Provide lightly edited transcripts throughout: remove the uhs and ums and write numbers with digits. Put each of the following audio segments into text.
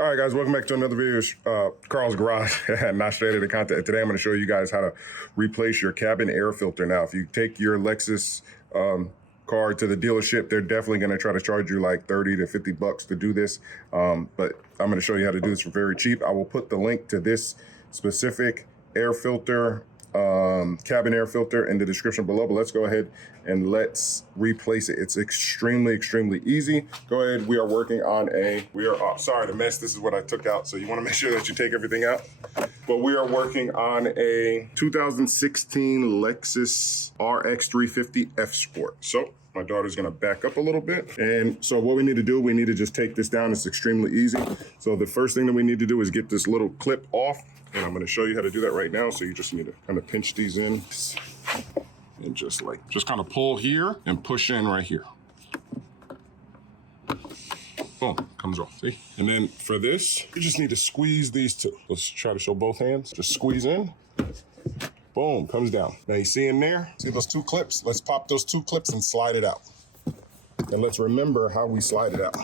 All right, guys, welcome back to another video. Carl's Garage, not straight into content. Today, I'm going to show you guys how to replace your cabin air filter. Now, if you take your Lexus car to the dealership, they're definitely going to try to charge you like 30 to 50 bucks to do this. But I'm going to show you how to do this for very cheap. I will put the link to this specific air filter, cabin air filter in the description below, but let's go ahead and let's replace it. It's extremely easy. Go ahead. We are working on sorry, the mess. This is what I took out. So you want to make sure that you take everything out, but we are working on a 2016 Lexus Rx350 F Sport. So my daughter's gonna back up a little bit. And so what we need to do, we need to just take this down. It's extremely easy. So the first thing that we need to do is get this little clip off. And I'm gonna show you how to do that right now. So you just need to kind of pinch these in and just kind of pull here and push in right here. Boom, comes off, see? And then for this, you just need to squeeze these two. Let's try to show both hands. Just squeeze in. Boom, comes down. Now you see in there, see those two clips? Let's pop those two clips and slide it out. And let's remember how we slide it out.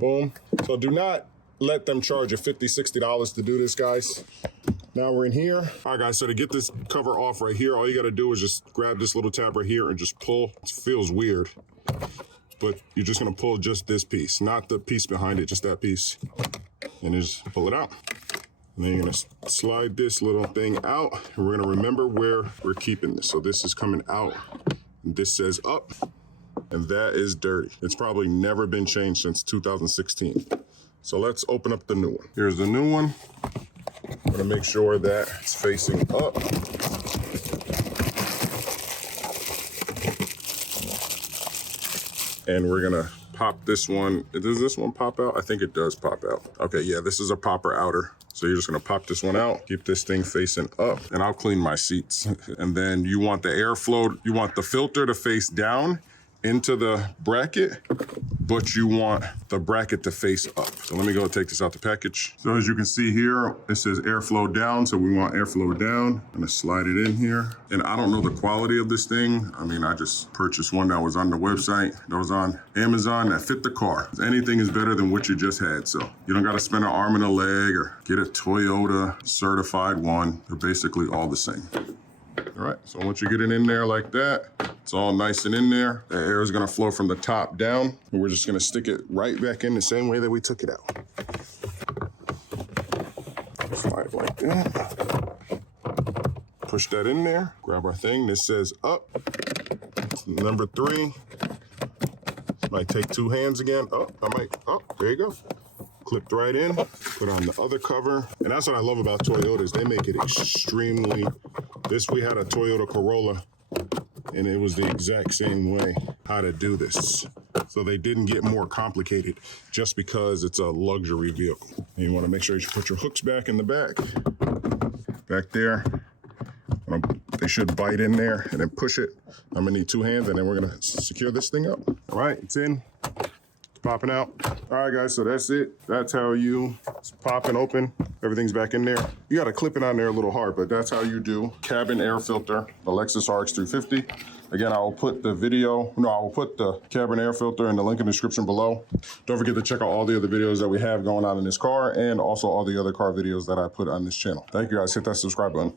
Boom. So do not let them charge you $50, $60 to do this, guys. Now we're in here. All right, guys, so to get this cover off right here, all you gotta do is just grab this little tab right here and just pull. It feels weird, but you're just gonna pull just this piece, not the piece behind it, just that piece. And just pull it out. And then you're gonna slide this little thing out, and we're gonna remember where we're keeping this. So this is coming out, and this says up, and that is dirty. It's probably never been changed since 2016. So let's open up the new one. Here's the new one. I'm gonna make sure that it's facing up. And we're gonna pop this one. Does this one pop out? I think it does pop out. Okay, yeah, this is a popper outer. So you're just gonna pop this one out, keep this thing facing up, and I'll clean my seats. And then you want the airflow, you want the filter to face down into the bracket, but you want the bracket to face up. So let me go take this out the package. So as you can see here, it says airflow down, so we want airflow down. I'm gonna slide it in here. And I don't know the quality of this thing. I mean, I just purchased one that was on the website, that was on Amazon, that fit the car. Anything is better than what you just had, so you don't gotta spend an arm and a leg or get a Toyota certified one. They're basically all the same. All right, so once you get it in there like that, it's all nice and in there. The air is gonna flow from the top down, and we're just gonna stick it right back in the same way that we took it out. Slide it like that. Push that in there, grab our thing. This says up. Number 3. Might take 2 hands again. Oh, there you go. Clipped right in, put on the other cover. And that's what I love about Toyotas. They make it extremely, we had a Toyota Corolla, and it was the exact same way how to do this. So they didn't get more complicated just because it's a luxury vehicle. And you want to make sure you put your hooks back in the back. Back there. They should bite in there and then push it. I'm gonna need 2 hands, and then we're gonna secure this thing up. All right, it's in. It's popping out. All right, guys, so that's it. That's how it's popping open. Everything's back in there. You gotta clip it on there a little hard, but that's how you do cabin air filter, the Lexus Rx350. Again, I will put the cabin air filter in the link in the description below. Don't forget to check out all the other videos that we have going on in this car, and also all the other car videos that I put on this channel. Thank you, guys. Hit that subscribe button.